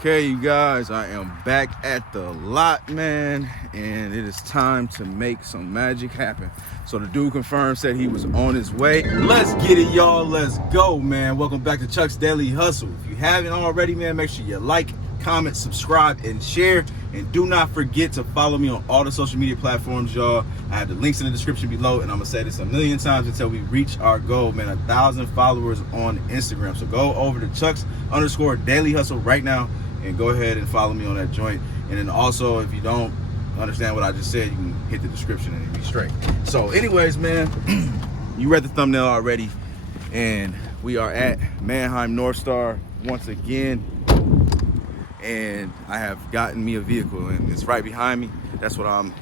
Okay, you guys, I am back at the lot, man, and it is time to make some magic happen. So the dude confirmed, said he was on his way. Let's get it, y'all. Let's go, man. Welcome back to Chuck's Daily Hustle. If you haven't already, man, make sure you like, comment, subscribe, and share. And do not forget to follow me on all the social media platforms, y'all. I have the links in the description below, and I'm gonna say this a million times until we reach our goal, man, 1,000 followers on Instagram. So go over to Chucks_Daily Hustle right now and go ahead and follow me on that joint. And then also, if you don't understand what I just said, you can hit the description and it'll be straight. So anyways, man, you read the thumbnail already, and we are at Mannheim North Star once again. And I have gotten me a vehicle, and it's right behind me. That's what I'm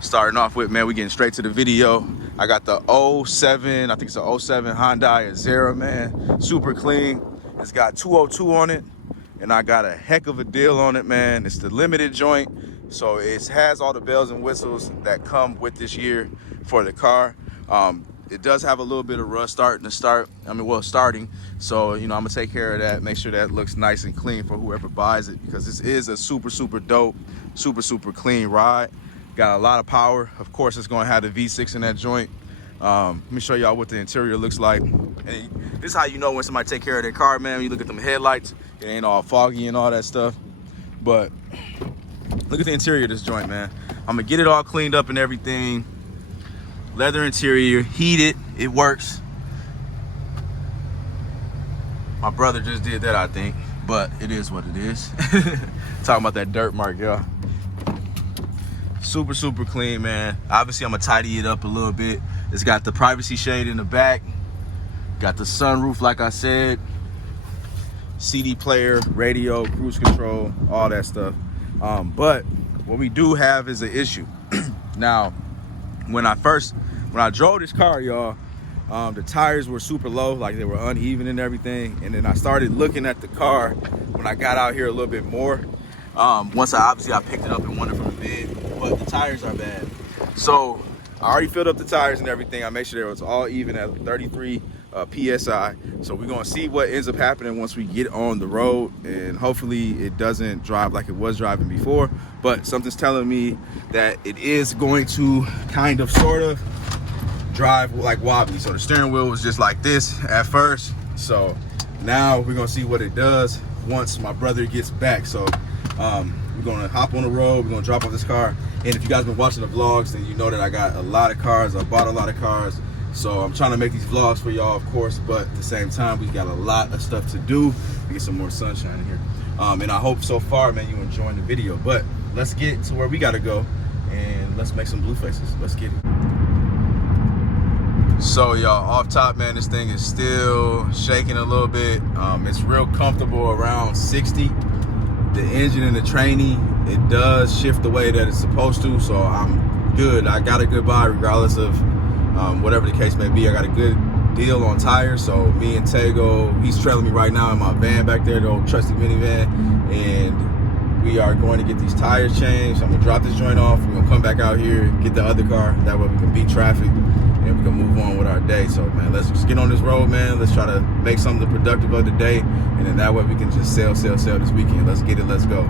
starting off with, man. We getting straight to the video. I got the 07, I think it's a 07 Hyundai Azera, man. Super clean. It's got 202 on it, and I got a heck of a deal on it, man. It's the limited joint, so it has all the bells and whistles that come with this year for the car. It does have a little bit of rust starting. So, you know, I'm gonna take care of that, make sure that looks nice and clean for whoever buys it, because this is a super dope, super clean ride. Got a lot of power. Of course, it's gonna have the V6 in that joint. Let me show y'all what the interior looks like. And this is how you know when somebody take care of their car, man. When you look at them headlights, it ain't all foggy and all that stuff. But look at the interior of this joint, man. I'm gonna get it all cleaned up and everything. Leather interior, heated, it works. My brother just did that, I think, but it is what it is. Talking about that dirt mark, y'all. Super clean, man. Obviously, I'm gonna tidy it up a little bit. It's got the privacy shade in the back. Got the sunroof, like I said. CD player, radio, cruise control, all that stuff. But what we do have is an issue. Now, when I drove this car, y'all, the tires were super low, like they were uneven and everything. And then I started looking at the car when I got out here a little bit more. Once I picked it up and wanted from the bed, but the tires are bad. So I already filled up the tires and everything. I made sure it was all even at 33 PSI. So we're gonna see what ends up happening once we get on the road, and hopefully it doesn't drive like it was driving before. But something's telling me that it is going to kind of sort of drive like wobbly. So the steering wheel was just like this at first. So now we're gonna see what it does once my brother gets back. So we're gonna hop on the road, we're gonna drop off this car. And if you guys been watching the vlogs, then you know that I got a lot of cars, I bought a lot of cars. So I'm trying to make these vlogs for y'all, of course, but at the same time, we got a lot of stuff to do to get some more sunshine in here. And I hope so far, man, you enjoying the video. But let's get to where we gotta go, and let's make some blue faces. Let's get it. So y'all, off top, man, this thing is still shaking a little bit. It's real comfortable around 60. The engine and the tranny, it does shift the way that it's supposed to, so I'm good. I got a good buy regardless of whatever the case may be. I got a good deal on tires. So me and Tego, he's trailing me right now in my van back there, the old trusty minivan, and we are going to get these tires changed. I'm gonna drop this joint off. We're gonna come back out here, get the other car. That way we can beat traffic and we can move on with our day. So man, let's just get on this road, man. Let's try to make something productive of the day, and then that way we can just sell this weekend. Let's get it, let's go.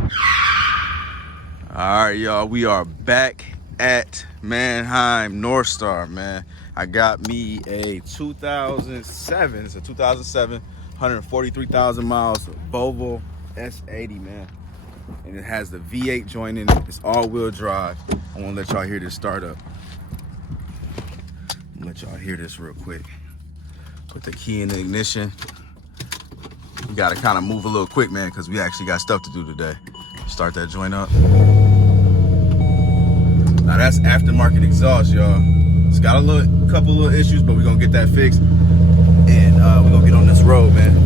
All right, y'all, we are back at Mannheim North Star, man. I got me a 2007, it's a 2007, 143,000 miles Volvo S80, man. And it has the V8 joint in it. It's all-wheel drive. I want to let y'all hear this start up. I'm gonna let y'all hear this real quick. Put the key in the ignition. You gotta kind of move a little quick, man, because we actually got stuff to do today. Start that joint up. Now that's aftermarket exhaust, y'all. It's got a couple little issues, but we're gonna get that fixed, and we're gonna get on this road, man.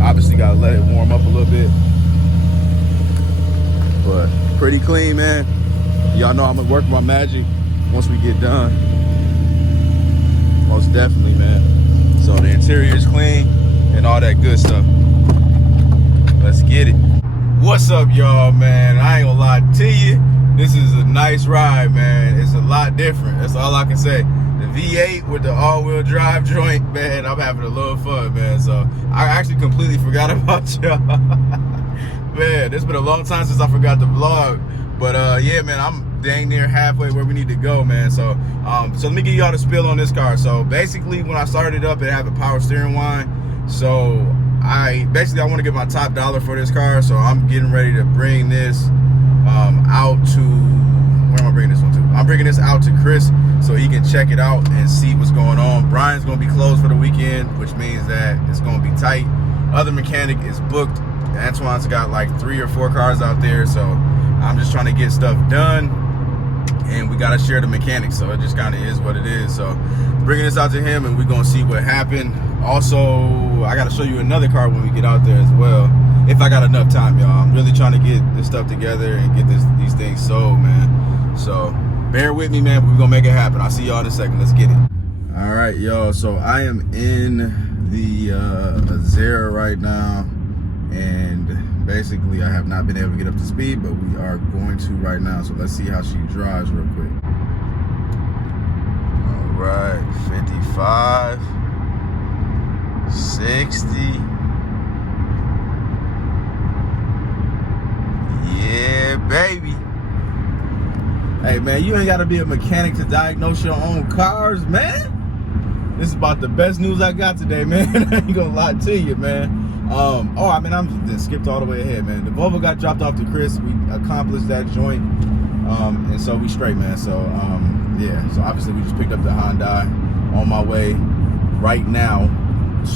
Obviously gotta let it warm up a little bit, but pretty clean, man. Y'all know I'm gonna work my magic once we get done. Most definitely, man. So the interior is clean and all that good stuff. Let's get it. What's up, y'all, man? I ain't gonna lie to you. This is a nice ride, man. It's a lot different. That's all I can say. The V8 with the all-wheel drive joint, man, I'm having a little fun, man. So I actually completely forgot about y'all. Man, Yeah, it's been a long time since I forgot to vlog. But yeah, man, I'm dang near halfway where we need to go, man. So let me give y'all the spill on this car. So basically, when I started it up, it had a power steering wheel. So I want to get my top dollar for this car. So I'm getting ready to bring this out to, where am I bringing this one to? I'm bringing this out to Chris so he can check it out and see what's going on. Brian's gonna be closed for the weekend, which means that it's gonna be tight. Other mechanic is booked. Antoine's got like 3 or 4 cars out there, so I'm just trying to get stuff done, and we gotta share the mechanics, so it just kind of is what it is. So bringing this out to him, and we're gonna see what happened. Also, I gotta show you another car when we get out there as well, if I got enough time, y'all. I'm really trying to get this stuff together and get these things sold, man. So bear with me, man, but we're gonna make it happen. I'll see y'all in a second. Let's get it. All right, y'all, so I am in the Azera right now, and basically I have not been able to get up to speed, but we are going to right now. So let's see how she drives real quick. All right, 55, 60. Yeah, baby. Hey, man, you ain't got to be a mechanic to diagnose your own cars, man. This is about the best news I got today, man. I ain't gonna lie to you, man. I mean, I'm just skipped all the way ahead, man. The Volvo got dropped off to Chris. We accomplished that joint, and so we straight, man. So yeah, so obviously we just picked up the Hyundai. On my way right now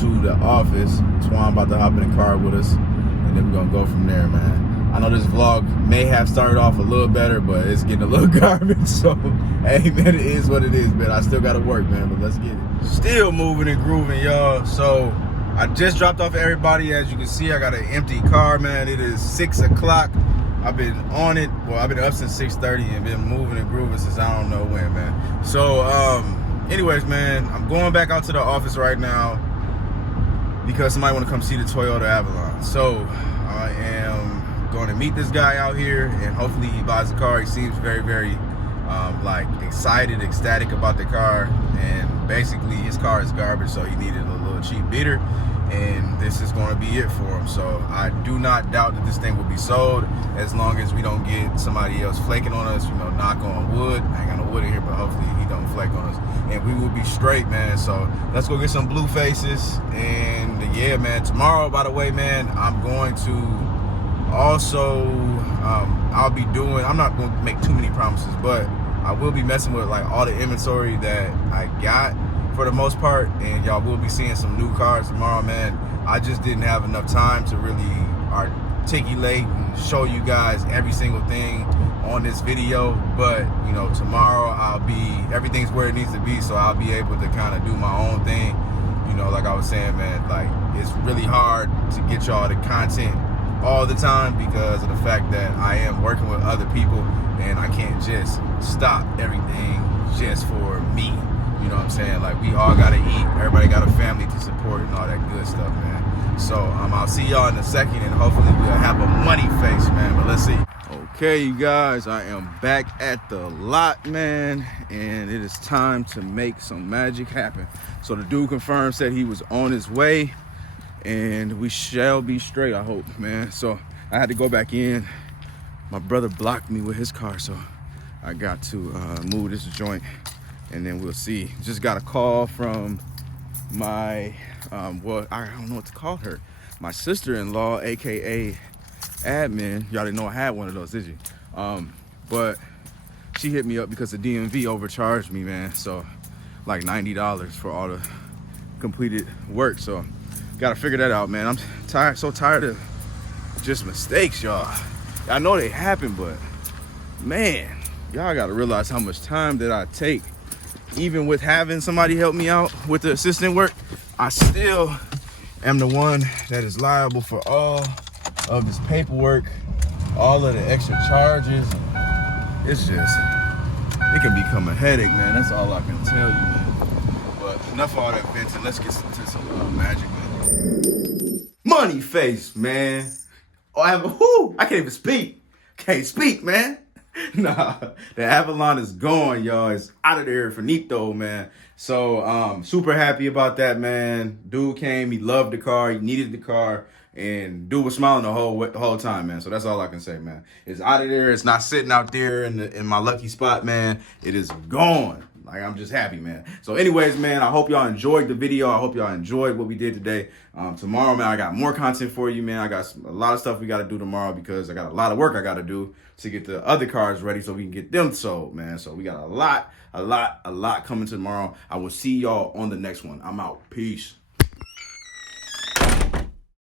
to the office. Twan about to hop in the car with us, and then we're gonna go from there, man. I know this vlog may have started off a little better, but it's getting a little garbage. So hey, man, it is what it is, man. I still gotta work, man, but let's get it. Still moving and grooving, y'all. So I just dropped off everybody. As you can see, I got an empty car, man. It is 6 o'clock. I've been on it. Well, I've been up since 6:30 and been moving and grooving since I don't know when, man. So anyways, man, I'm going back out to the office right now because somebody want to come see the Toyota Avalon. So I am going to meet this guy out here, and hopefully he buys the car. He seems very, very like excited, ecstatic about the car, and basically his car is garbage, so he needed a little cheap beater, and this is going to be it for him. So I do not doubt that this thing will be sold, as long as we don't get somebody else flaking on us, you know, knock on wood. I ain't got no wood in here, but hopefully he don't flake on us, and we will be straight, man. So let's go get some blue faces. And yeah, man, tomorrow, by the way, man, I'm going to also I'll be doing, I'm not going to make too many promises, but I will be messing with like all the inventory that I got for the most part, and y'all will be seeing some new cars tomorrow, man. I just didn't have enough time to really articulate and show you guys every single thing on this video, but you know, tomorrow everything's where it needs to be, so I'll be able to kind of do my own thing. You know, like I was saying, man, like it's really hard to get y'all the content all the time because of the fact that I am working with other people, and I can't just stop everything just for me. You know what I'm saying? Like, we all gotta eat. Everybody got a family to support and all that good stuff, man. So I'll see y'all in a second, and hopefully we'll have a money face, man. But let's see. Okay, you guys, I am back at the lot, man, and it is time to make some magic happen. So the dude confirmed, said he was on his way, and we shall be straight, I hope, man. So I had to go back in. My brother blocked me with his car, so I got to move this joint, and then we'll see. Just got a call from my, well, I don't know what to call her, my sister-in-law, AKA admin. Y'all didn't know I had one of those, did you? But she hit me up because the DMV overcharged me, man. So like $90 for all the completed work. So gotta figure that out, man. I'm tired, so tired of just mistakes, y'all. I know they happen, but man, y'all gotta realize how much time that I take. Even with having somebody help me out with the assistant work, I still am the one that is liable for all of this paperwork, all of the extra charges. It's just, it can become a headache, man. That's all I can tell you, man. But enough of all that venting. Let's get to some magic, man. Money face, man. Oh, I can't even speak. Can't speak, man. Nah, the Avalon is gone, y'all. It's out of there, finito, man. So super happy about that, man. Dude came, he loved the car, he needed the car. and dude was smiling the whole time, man. So that's all I can say, man. It's out of there. It's not sitting out there in my lucky spot, man. It is gone. Like, I'm just happy, man. So anyways, man, I hope y'all enjoyed the video. I hope y'all enjoyed what we did today. Tomorrow, man, I got more content for you, man. I got a lot of stuff we got to do tomorrow because I got a lot of work I got to do to get the other cars ready so we can get them sold, man. So we got a lot coming tomorrow. I will see y'all on the next one. I'm out. Peace.